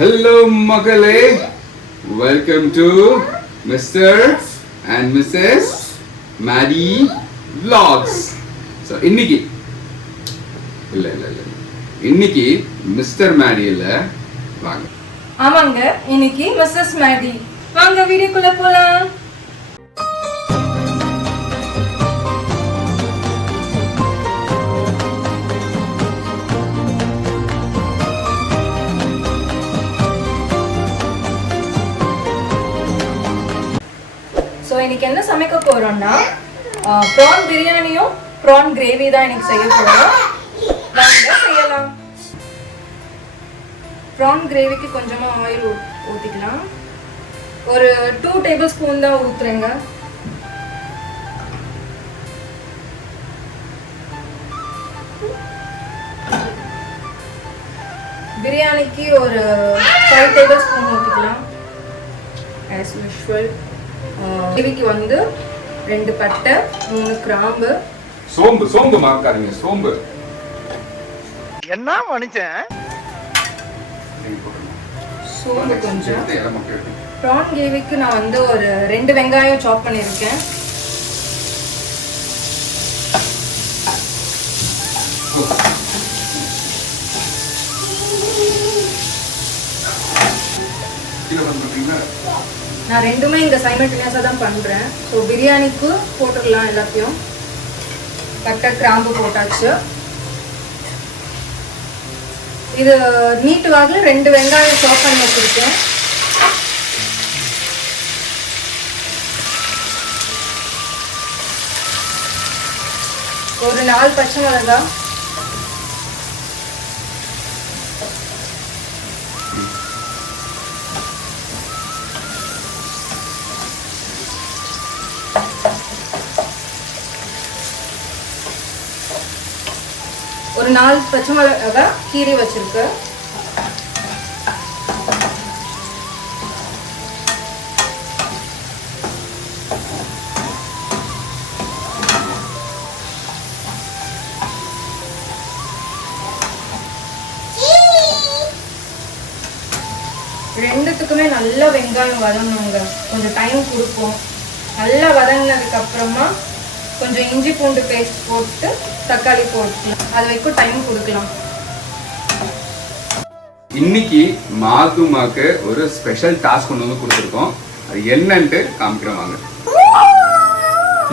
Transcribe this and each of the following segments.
Hello Makale, welcome to Mr. and Mrs. Maddie Vlogs. So இன்னைக்கு mister Maddy இல்ல வாங்க. ஆமாங்க, இன்னைக்கு மிஸ்ஸஸ் மேடி. வாங்க வீடியோக்குள்ள போலாம். இன்னைக்கு என்ன சமைக்க போறோம்னா ப்ரான் பிரியாணியும் ப்ரான் கிரேவி தான் இன்னைக்கு செய்ய போறோம். வாங்க செய்யலாம். ப்ரான் கிரேவிக்கு கொஞ்சமா ஆயில் ஊத்திக்கலாம். ஒரு 2 டேபிள் ஸ்பூன் தான் ஊத்துறேங்க. பிரியாணிக்கு ஒரு 5 டேபிள் ஸ்பூன் ஊத்திக்கலாம். as usual. கிரேவிக்கு வந்து 2 பட்டை, 3 கிராம்பு, சோம்பு மாக்காதீங்க. சோம்பு என்ன மனுஷன். சோம்பு கொஞ்சம். ப்ரான் கிரேவிக்கு நான் வந்து ஒரு 2 வெங்காயம் சாப் பண்ணியிருக்கேன். நான் ரெண்டுமே இங்கே சைமல்டேனியஸாக தான் பண்ணுறேன். ஸோ பிரியாணிக்கு போட்டுடலாம் எல்லாத்தையும். பட்டை கிராம்பு போட்டாச்சு. இது நீட்டு வாக்கில் 2 வெங்காயம் சாப் பண்ணி வச்சுருக்கேன். ஒரு 4 பச்சை மிளகாய், ஒரு 4 பச்சை மிளகாய் கீரை வச்சிருக்கு. ரெண்டுத்துக்குமே நல்லா வெங்காயம் வதங்கணுங்க. கொஞ்சம் டைம் கொடுப்போம். நல்லா வதங்கினதுக்கு அப்புறமா கொஞ்சம் இஞ்சி பூண்டு பேஸ்ட் போட்டு தக்காளி போட்டுக்கலாம். அது வரைக்கும் டைம் கொடுக்கலாம். இன்னைக்கு மாக்கு ஒரு ஸ்பெஷல் டாஸ்க் ஒன்று வந்து கொடுத்துருக்கோம். அது என்னன்ட்டு காமிக்கிறோம் வாங்க.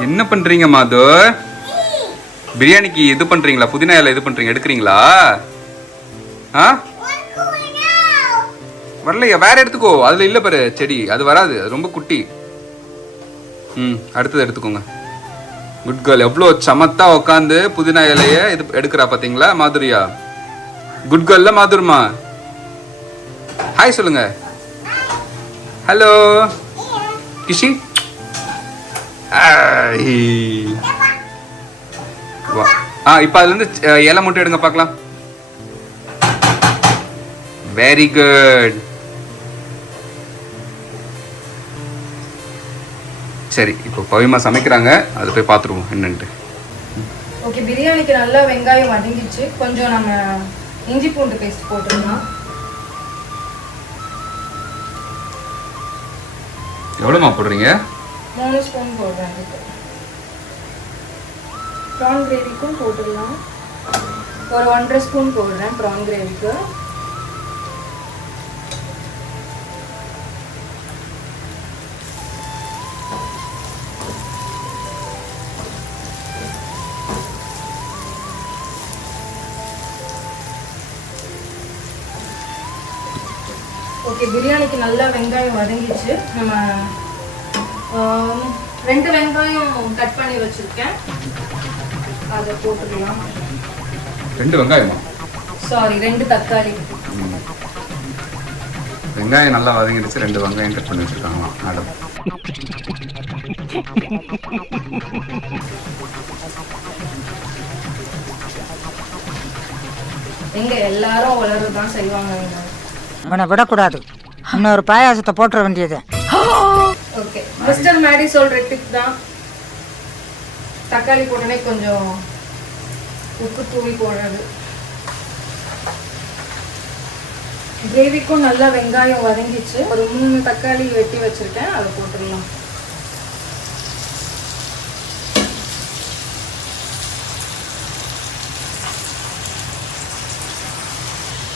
என்ன பண்றீங்க மாது? பிரியாணிக்கு இது பண்றீங்களா? புதினா இலை இது பண்றீங்க, எடுக்கிறீங்களா? வரலையா? வேற எடுத்துக்கோ. அதுல இல்ல பாரு செடி, அது வராது, அது ரொம்ப குட்டி. அடுத்தது எடுத்துக்கோங்க. Good girl. எவ்வளோ சமத்தா உட்காந்து புதினா இலைய இது எடுக்கிறா பாத்தீங்களா மாதுரியா? குட் கேர்ள்ல மாதுர்மா. ஹாய் சொல்லுங்க. ஹலோ கிஷி. இப்ப அதுல இருந்து இலை மட்டும் எடுங்க பார்க்கலாம். Very good. சரி, இப்போ பவிமா சமைக்கிறாங்க, அதை போய் பார்த்துருவோம் என்னன்ட்டு. ஓகே, பிரியாணிக்கு நல்லா வெங்காயம் வதங்கிச்சு. கொஞ்சம் நம்ம இஞ்சி பூண்டு பேஸ்ட் போட்டுருந்தோம். எவ்வளோமா போடுறீங்க? 3 ஸ்பூன் போடுறேன். ப்ரான் கிரேவிக்கும் போட்டுடலாம். ஒரு 1.5 ஸ்பூன் போடுறேன் ப்ரான் கிரேவிக்கு. ஓகே, பிரியாணிக்கு நல்லா வெங்காயம் வதங்கிச்சு. நம்ம 2 வெங்காயம் கட் பண்ணி வச்சிருக்கேன், அதை போட்டுக்கலாம். 2 வெங்காயமா? சாரி, 2 தக்காளி. வெங்காயம் நல்லா வதங்கிடுச்சு. 2 வெங்காயம் கட் பண்ணி வச்சிருக்காங்களா மேடம்? எங்க எல்லாரும் வளர்றதுதான் செய்வாங்க. அவனை விடக்கூடாது. இன்னொரு பாயாசத்தை போட்டுற வேண்டியது. ஓகே, மிஸ்டர் மேடி சொல்ற டிப் தான். தக்காளி போட்டனே கொஞ்சம் உப்பு தூவி போடுறது. கிரேவிக்கும் நல்லா வெங்காயம் வதங்கிச்சு. ஒரு 3 தக்காளி வெட்டி வச்சிருக்கேன், அதை போட்டுடலாம்.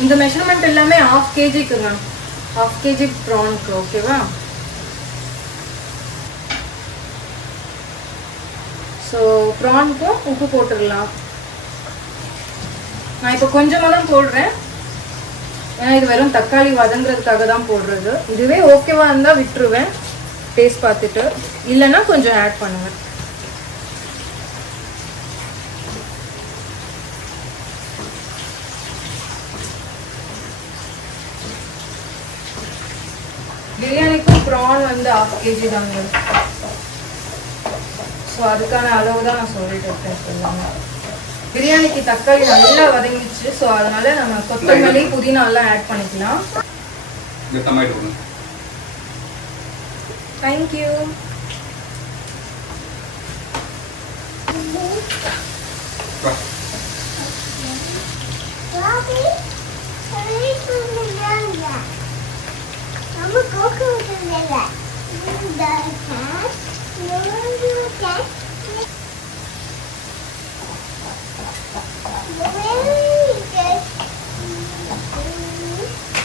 இந்த மெஷர்மெண்ட் எல்லாமே 1/2 kgக்குங்க, 1/2 kg ப்ரானுக்கு. ஓகேவா? ஸோ ப்ரானுக்கும் உப்பு போட்டுடலாம். நான் இப்போ கொஞ்சமாக தான் போடுறேன், ஏன்னா இது வெறும் தக்காளி வதங்குறதுக்காக தான் போடுறது. இதுவே ஓகேவா இருந்தால் விட்டுருவேன் டேஸ்ட் பார்த்துட்டு, இல்லைன்னா கொஞ்சம் ஆட் பண்ணுவேன். பிரியாணிக்கும் ப்ரான் வந்து 1/2 kg தாங்க. ஸோ அதுக்கான அளவு தான் நான் சொல்லிட்டு இருக்கேன். சொல்லுவாங்க பிரியாணிக்கு தக்காளி நல்லா வதங்கிச்சு. ஸோ அதனால நம்ம கொத்தமல்லி புதினா எல்லாம் ஆட் பண்ணிக்கலாம். தேங்க்யூ.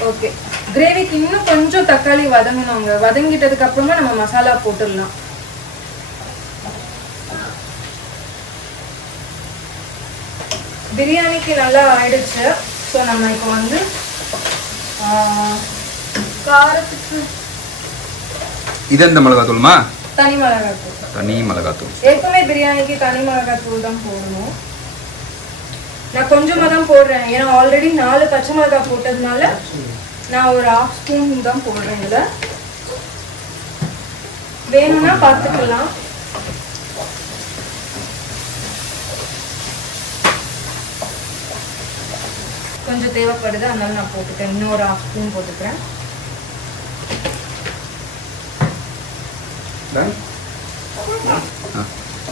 ஓகே, கிரேவிக்கு இன்னும் கொஞ்சம் தக்காளி வதங்கணுங்க. வதங்கிட்டதுக்கு அப்புறமா நம்ம மசாலா போட்டுடலாம். பிரியாணிக்கு நல்லா ஆயிடுச்சு. ஸோ நம்ம இப்போ வந்து காரத்துக்கு இது எந்த மிளகாத்தூள்மா? தனி மிளகாத்தூள். தனி மிளகாத்தூள். எப்பவுமே பிரியாணிக்கு தனி மிளகாத்தூள் தான் போடணும். நான் கொஞ்சமாக தான் போடுறேன், ஏன்னா ஆல்ரெடி 4 பச்சை மிளகாய் போட்டதுனால நான் ஒரு 1/2 ஸ்பூன் தான் போடுறேன். இதில் வேணும்னா பார்த்துக்கலாம். கொஞ்சம் தேவைப்படுது, அதனால நான் போட்டுக்கிறேன். இன்னும் ஒரு 1/2 ஸ்பூன் போட்டுக்கிறேன்.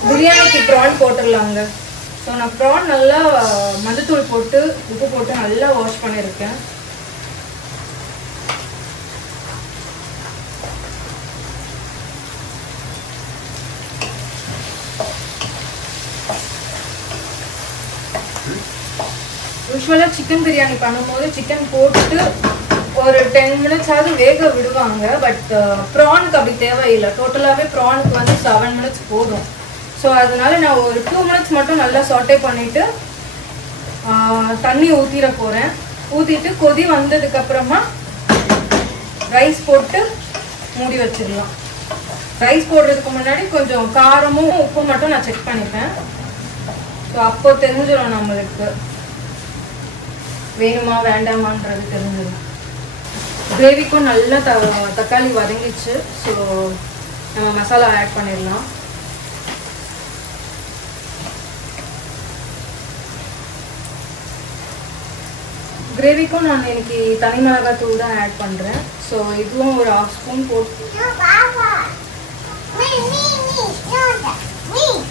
பிரியாணிக்கு ப்ரான் போட்டுடலாங்க. ஸோ நான் ப்ரான் நல்லா மஞ்சத்தூள் போட்டு உப்பு போட்டு நல்லா வாஷ் பண்ணியிருக்கேன். யூஸ்வலாக சிக்கன் பிரியாணி பண்ணும்போது சிக்கன் போட்டு ஒரு 10 minutes ஆகுது வேக விடுவாங்க. பட் ப்ரானுக்கு அப்படி தேவையில்லை. டோட்டலாகவே ப்ரானுக்கு வந்து 7 minutes போதும். ஸோ அதனால நான் ஒரு 2 minutes மட்டும் நல்லா சாட்டே பண்ணிவிட்டு தண்ணி ஊற்றிட போகிறேன். ஊற்றிட்டு கொதி வந்ததுக்கப்புறமா ரைஸ் போட்டு மூடி வச்சிடலாம். ரைஸ் போடுறதுக்கு முன்னாடி கொஞ்சம் காரமும் உப்பு மட்டும் நான் செக் பண்ணிப்பேன். ஸோ அப்போ தெரிஞ்சிடும் நம்மளுக்கு வேணுமா வேண்டாமான்றது தெரிஞ்சிடும். கிரேவிக்கும் நல்லா தக்காளி வதங்கிச்சு. ஸோ நம்ம மசாலா ஆட் பண்ணிடலாம். கிரேவிக்கும் நான் இன்னைக்கு தனி மிளகாய் தூள் தான் ஆட் பண்ணுறேன். ஸோ இதுவும் ஒரு 1/2 ஸ்பூன் போட்டு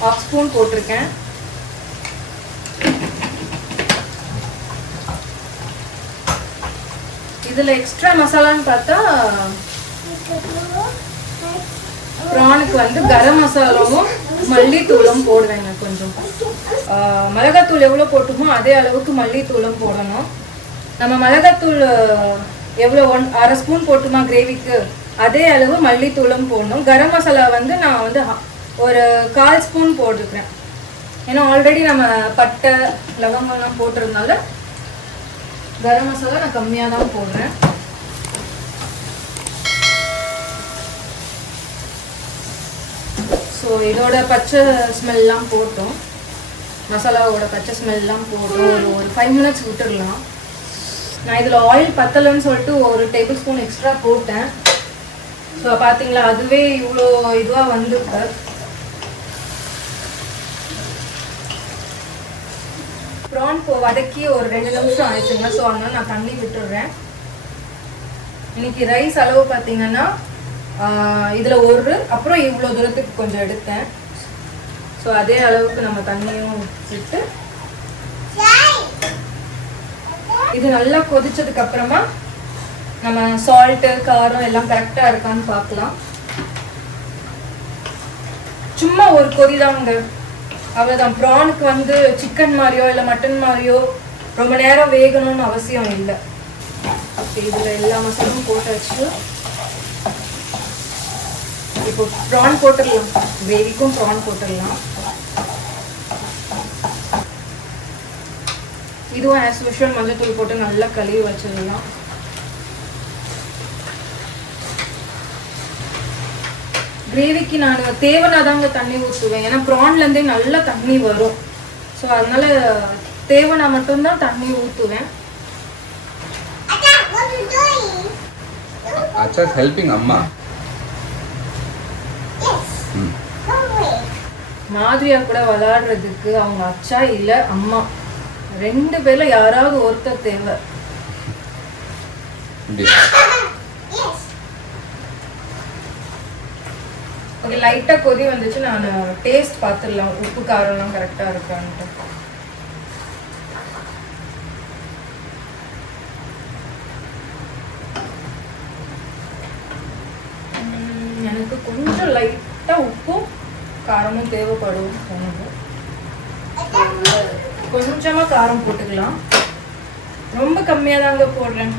1/2 ஸ்பூன் போட்டிருக்கேன். இதில் எக்ஸ்ட்ரா மசாலான்னு பார்த்தா ப்ரானுக்கு வந்து கரம் மசாலாவும் மல்லித்தூளும் போடுவேங்க. கொஞ்சம் மிளகாத்தூள் எவ்வளோ போட்டுமோ அதே அளவுக்கு மல்லித்தூளும் போடணும். நம்ம மிளகாத்தூள் எவ்வளோ 1/2 ஸ்பூன் போட்டுமா கிரேவிக்கு, அதே அளவு மல்லித்தூளும் போடணும். கரம் மசாலா வந்து நான் வந்து ஒரு 1/4 ஸ்பூன் போட்டுக்கிறேன். ஏன்னா ஆல்ரெடி நம்ம பட்டை லவங்கம்லாம் போட்டிருந்தால கரம் மசாலா நான் கம்மியாக தான் போடுறேன். ஸோ இதோட பச்சை ஸ்மெல்லாம் போட்டோம், மசாலாவோட பச்சை ஸ்மெல்லாம் போட்டோம். ஒரு 5 minutes விட்டுடலாம். நான் இதில் ஆயில் பத்தலைன்னு சொல்லிட்டு ஒரு டேபிள் ஸ்பூன் எக்ஸ்ட்ரா போட்டேன். ஸோ பார்த்தீங்களா, அதுவே இவ்வளோ இதுவாக வந்துருக்கு. ப்ரான் வதக்கி ஒரு 2 நிமிஷம் ஆயிடுச்சுங்க. ஸோ அதனால நான் தண்ணி விட்டுடுறேன். இன்னைக்கு ரைஸ் அளவு பார்த்தீங்கன்னா இதில் ஒரு அப்புறம் இவ்வளோ தூரத்துக்கு கொஞ்சம் எடுத்தேன். ஸோ அதே அளவுக்கு நம்ம தண்ணியும் விட்டு இது நல்லா கொதிச்சதுக்கு அப்புறமா நம்ம சால்ட்டு காரம் எல்லாம் கரெக்டா இருக்கான்னு பார்க்கலாம். சும்மா ஒரு கொதி தாங்க, அவ்வளோதான். ப்ரானுக்கு வந்து சிக்கன் மாதிரியோ இல்லை மட்டன் மாதிரியோ ரொம்ப நேரம் வேகணும்னு அவசியம் இல்லை. இதில் எல்லா மசாலும் போட்டாச்சு. இப்போ ப்ரான் போட்டுடலாம், கிரேவிக்கும் ப்ரான் போட்டுடலாம். இதுவும் ஆஸ் யூஷுவல் மஞ்சள் போட்டு நல்லா கழுவி வச்சிடலாம். கிரேவிக்கு நான் தேவைனாதாங்க தண்ணி ஊற்றுவேன், ஏன்னா ப்ரான்லேருந்தே நல்லா தண்ணி வரும். ஸோ அதனால தேவைனா மட்டும்தான் தண்ணி ஊற்றுவேன். அச்சா ஹெல்பிங் அம்மா. மாதிரியா கூட விளையாடுறதுக்கு அவங்க அச்சா இல்லை அம்மா, 2 பேர்ல யாராவது ஒருத்தர் தேவை. ஓகே, லைட்டா கொதி வந்துச்சு. நான் டேஸ்ட் பார்த்துடலாம், உப்பு காரம்லாம் கரெக்டா இருக்கான்ட்டு. எனக்கு கொஞ்சம் லைட்டா உப்பும் காரமும் தேவைப்படும். கொஞ்சமா காரம் போட்டுக்கலாம், ரொம்ப கம்மியா தாங்க போடுறேன்.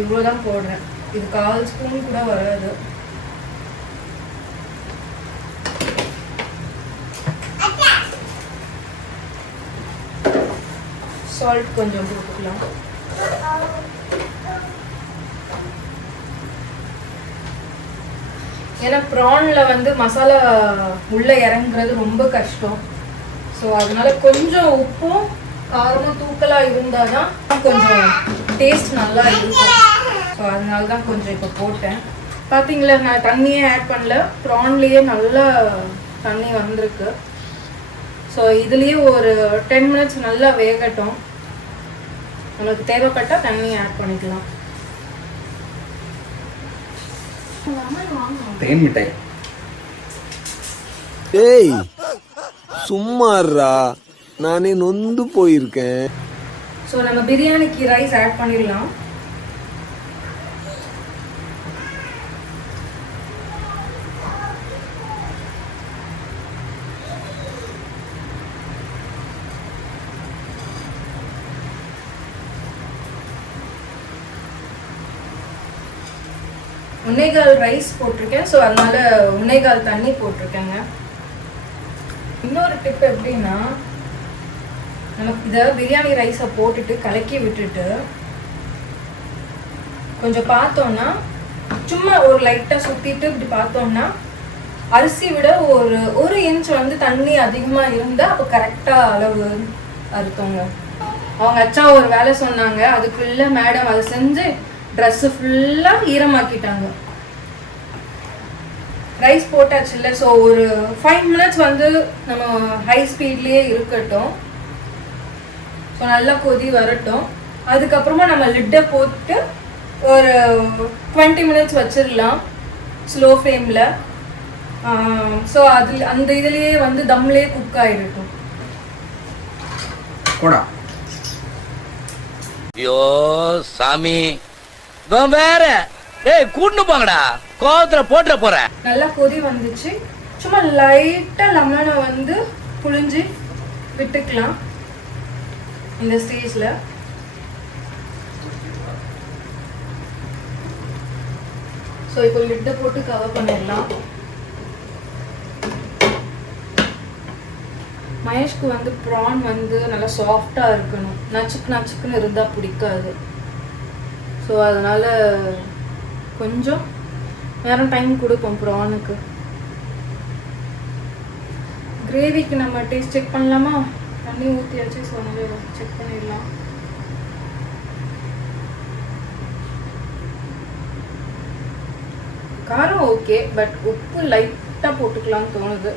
இவ்வளவுதான் போடுறேன், இது 1/4 ஸ்பூன் கூட வராது. சால்ட் கொஞ்சம் போட்டுக்கலாம். ஏன்னா ப்ரான்ல வந்து மசாலா உள்ள இறங்குறது ரொம்ப கஷ்டம். ஸோ அதனால கொஞ்சம் உப்பும் காரமும் தூக்கலா இருந்தாதான் கொஞ்சம் டேஸ்ட் நல்லா இருக்கும். ஸோ அதனால தான் கொஞ்சம் இப்போ போட்டேன். பார்த்தீங்களா, நான் தண்ணியே ஆட் பண்ணல, ப்ரான்லேயே நல்லா தண்ணி வந்திருக்கு. ஸோ இதுலேயே ஒரு 10 மினிட்ஸ் நல்லா வேகட்டும். நமக்கு தேவைப்பட்டால் தண்ணி ஆட் பண்ணிக்கலாம். தேன் மிட்டாய். ஏய் சும்மாறா, நானே நொந்து போயிருக்கேன். ஸோ நம்ம பிரியாணிக்கு ரைஸ் ஆட் பண்ணிடலாம். உன்னைகால் ரைஸ் போட்டிருக்கேன், ஸோ அதனால உன்னைகால் தண்ணி போட்டிருக்கேங்க. இன்னொரு டிப் எப்படின்னா, நமக்கு இதை பிரியாணி ரைஸை போட்டுட்டு கலக்கி விட்டுட்டு கொஞ்சம் பார்த்தோம்னா, சும்மா ஒரு லைட்டாக சுற்றிட்டு இப்படி பார்த்தோம்னா, அரிசி விட ஒரு இன்ச் வந்து தண்ணி அதிகமாக இருந்தால் அப்போ கரெக்டாக அளவு அறுத்தோங்க. அவங்க அச்சா ஒரு வேலை சொன்னாங்க, அதுக்குள்ள மேடம் அதை செஞ்சு ட்ரெஸ்ஸு ஃபுல்லாக ஈரமாக்கிட்டாங்க. ரைஸ் போட்டாச்சு இல்லை, ஸோ ஒரு 5 மினிட்ஸ் வந்து நம்ம ஹை ஸ்பீட்லேயே இருக்கட்டும். ஸோ நல்லா கொதி வரட்டும். அதுக்கப்புறமா நம்ம லிட்டை போட்டு ஒரு 20 மினிட்ஸ் வச்சிடலாம் ஸ்லோ ஃப்ளேமில். ஸோ அதில் அந்த இதுலேயே வந்து தம்லேயே குக் ஆகிடட்டும். ஐயோ சாமி, வேற கூட்டு போங்கடா, கோவத்துல போட்டுற போறேன். நல்லா கொதி வந்துச்சு. சும்மா லைட்டா லெமனை வந்து புழிஞ்சு விட்டுக்கலாம் இந்த ஸ்டேஜ்ல. ஸோ இப்போ லிட்டை போட்டு கவர் பண்ணிடலாம். மகேஷ்க்கு வந்து ப்ரான் வந்து நல்லா சாஃப்டாக இருக்கணும், நச்சுக்குன்னு இருந்தால் பிடிக்காது. ஸோ அதனால் கொஞ்சம் நேரம் டைம் கொடுப்போம் ப்ரானுக்கு. கிரேவிக்கு நம்ம டேஸ்ட் செக் பண்ணலாமா? தண்ணி ஊற்றியாச்சு, ஸோ நம்ம செக் பண்ணிடலாம். காரம் ஓகே, பட் உப்பு லைட்டாக போட்டுக்கலாம்னு தோணுது.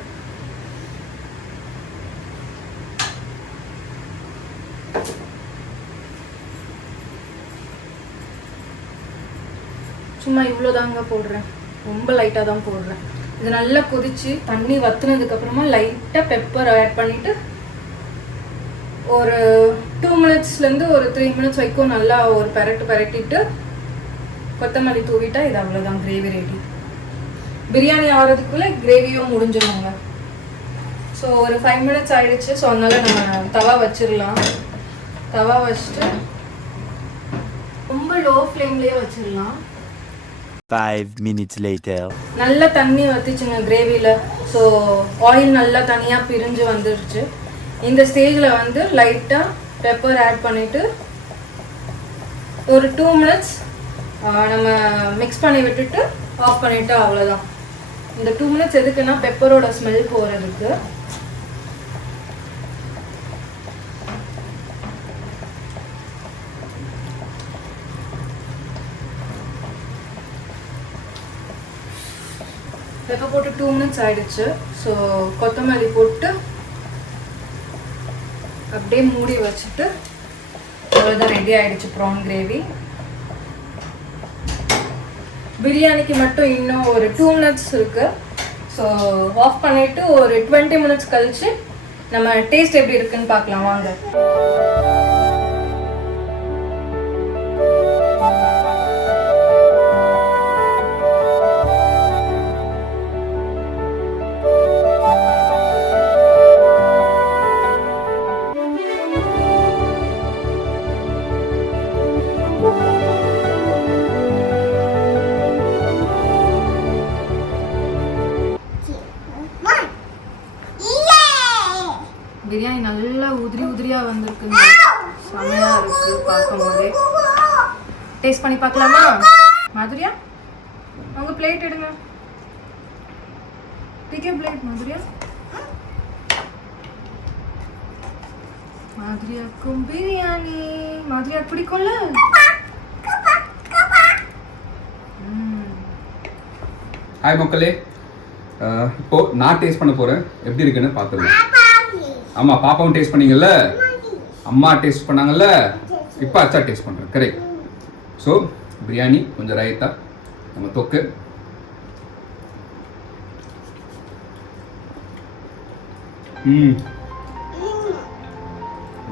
சும்மா இவ்வளோ தாங்க போடுறேன், ரொம்ப லைட்டாக தான் போடுறேன். இது நல்லா கொதிச்சு தண்ணி வத்துனதுக்கப்புறமா லைட்டாக பெப்பர் ஆட் பண்ணிவிட்டு ஒரு 2 மினிட்ஸ்லேருந்து ஒரு 3 மினிட்ஸ் வரைக்கும் நல்லா ஒரு பரட்டிட்டு கொத்தமல்லி தூவிட்டா இது அவ்வளோதான், கிரேவி ரெடி. பிரியாணி ஆகிறதுக்குள்ளே கிரேவியும் முடிஞ்சிடுவாங்க. ஸோ ஒரு 5 மினிட்ஸ் ஆயிடுச்சு. ஸோ அதனால நம்ம தவா வச்சிடலாம். தவா வச்சுட்டு ரொம்ப லோ ஃப்ளேம்லேயே வச்சிடலாம். 5 minutes later. நல்லா தண்ணி வத்திச்சுங்க கிரேவியில். ஸோ ஆயில் நல்லா தனியாக பிரிஞ்சு வந்துடுச்சு. இந்த ஸ்டேஜில் வந்து லைட்டாக பெப்பர் ஆட் பண்ணிவிட்டு ஒரு 2 மினிட்ஸ் நம்ம மிக்ஸ் பண்ணி விட்டுட்டு ஆஃப் பண்ணிவிட்டு அவ்வளோதான். இந்த 2 மினிட்ஸ் எதுக்குன்னா பெப்பரோட ஸ்மெல் போகிறதுக்கு. பெப்பர் போட்டு 2 மினிட்ஸ் ஆயிடுச்சு. ஸோ கொத்தமல்லி போட்டு அப்படியே மூடி வச்சுட்டு அவ்வளோதான், ரெடி ஆயிடுச்சு ப்ரான் கிரேவி. பிரியாணிக்கு மட்டும் இன்னும் ஒரு 2 மினிட்ஸ் இருக்கு. ஸோ ஆஃப் பண்ணிட்டு ஒரு 20 மினிட்ஸ் கழிச்சு நம்ம டேஸ்ட் எப்படி இருக்குன்னு பார்க்கலாம் வாங்க. பிரியாணி நல்லா உதிரியா வந்திருக்குங்க. செமையா இருக்கு பார்க்கும் போதே. டேஸ்ட் பண்ணி பார்க்கலாமா? மாதுரியா உங்க பிளேட் எடுங்க. பிகே பிளேட் மாதுரியா. மாதுரியாக்கும் பிரியாணி. மாதுரியா பிடிக்கும்ல? ஹாய் மக்களே, இப்போ நான் டேஸ்ட் பண்ண போறேன், எப்படி இருக்குன்னு பார்த்துருங்க. ஆமா, பாப்பாவும் டேஸ்ட் பண்ணீங்கல்ல, அம்மா டேஸ்ட் பண்ணாங்கல்ல, இப்போ அச்சா டேஸ்ட் பண்றேன். கரெக்ட். ஸோ பிரியாணி, கொஞ்சம் ரைத்தா, நம்ம தொக்கு,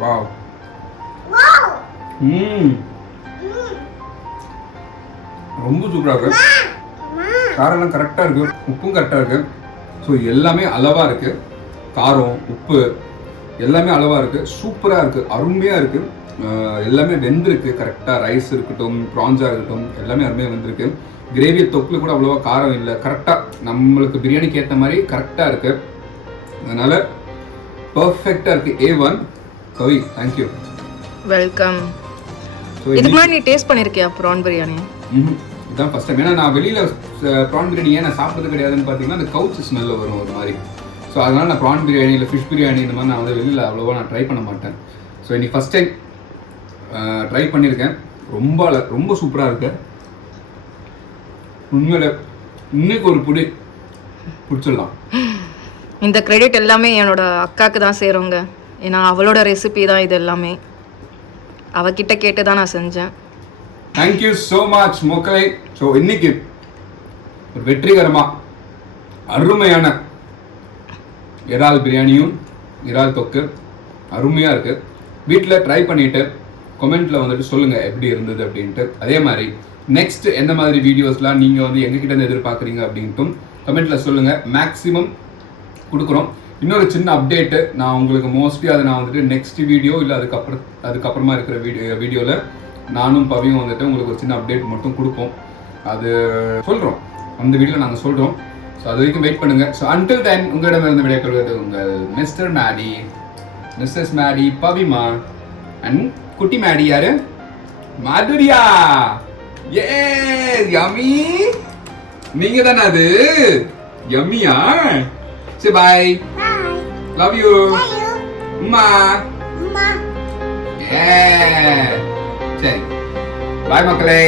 வாவ், ரொம்ப சூப்பரா இருக்கு. காரெல்லாம் கரெக்டா இருக்கு, உப்பும் கரெக்டா இருக்கு. ஸோ எல்லாமே அளவா இருக்கு. காரம், உப்பு எல்லாமே அளவாக இருக்குது. சூப்பராக இருக்குது, அருமையாக இருக்குது. எல்லாமே வெந்திருக்கு கரெக்டாக. ரைஸ் இருக்கட்டும், ப்ரான்ஸாக இருக்கட்டும், எல்லாமே அருமையாக வெந்திருக்கு. கிரேவி தொக்கில் கூட அவ்வளோவா காரம் இல்லை. கரெக்டாக நம்மளுக்கு பிரியாணிக்கு ஏற்ற மாதிரி கரெக்டாக இருக்குது. அதனால் பர்ஃபெக்டாக இருக்குது. A1 கவி, தேங்க்யூ, வெல்கம். இதுக்கு முன்னாடி நீ டேஸ்ட் பண்ணியிருக்கியா ப்ரான் பிரியாணி? இதுதான் ஃபஸ்ட் டைம். ஏன்னா நான் வெளியில் ப்ரான் பிரியாணி ஏன் நான் சாப்பிட்டது கிடையாதுன்னு பார்த்தீங்கன்னா அந்த கவுச் ஸ்மெல்ல வரும் ஒரு மாதிரி. ஸோ அதனால் நான் ப்ரான் பிரியாணி இல்லை ஃபிஷ் பிரியாணி இந்த மாதிரி நான் வந்து வெளியில் அவ்வளோவா நான் ட்ரை பண்ண மாட்டேன். ஸோ இன்னைக்கு ஃபஸ்ட் டைம் ட்ரை பண்ணியிருக்கேன். ரொம்ப சூப்பராக இருக்கு. உண்மையில இன்னைக்கு ஒரு பிடிச்சிடலாம். இந்த கிரெடிட் எல்லாமே என்னோட அக்காவுக்கு தான் சேருங்க. ஏன்னா அவளோட ரெசிபி தான் இது எல்லாமே. அவகிட்ட கேட்டு தான் நான் செஞ்சேன். தேங்க்யூ ஸோ மச் மக்களே. ஸோ இன்னைக்கு ஒரு வெற்றிகரமாக அருமையான இறால் பிரியாணியும் இறால் தொக்கு அருமையாக இருக்குது. வீட்டில் ட்ரை பண்ணிவிட்டு கமெண்ட்டில் வந்துட்டு சொல்லுங்கள் எப்படி இருந்தது அப்படின்ட்டு. அதே மாதிரி நெக்ஸ்ட் எந்த மாதிரி வீடியோஸ்லாம் நீங்கள் வந்து எங்ககிட்ட இருந்து எதிர்பார்க்குறீங்க அப்படின்ட்டும் கமெண்ட்டில் சொல்லுங்கள். மேக்ஸிமம் கொடுக்குறோம். இன்னொரு சின்ன அப்டேட்டு நான் உங்களுக்கு மோஸ்ட்லி அதை நான் வந்துட்டு நெக்ஸ்ட் வீடியோ இல்லை அதுக்கப்புறமா இருக்கிற வீடியோவில் நானும் பவியும் வந்துட்டு உங்களுக்கு ஒரு சின்ன அப்டேட் மட்டும் கொடுப்போம். அது சொல்கிறோம், அந்த வீடியோவில் நாங்கள் சொல்கிறோம். ஸோ அது வரைக்கும் வெயிட் பண்ணுங்கள். ஸோ அன்டில் தென் உங்களிடமிருந்து விடைபெறுவது உங்கள் Mr Maddy, Mrs Maddy, Pavima and குட்டி மேடி. யாரு? மாதுரியா. ஏ யம்மி, நீங்க தானே அது? யம்மியா? சரி பாய். Love you. அம்மா. ஏ சரி பாய் மக்களே.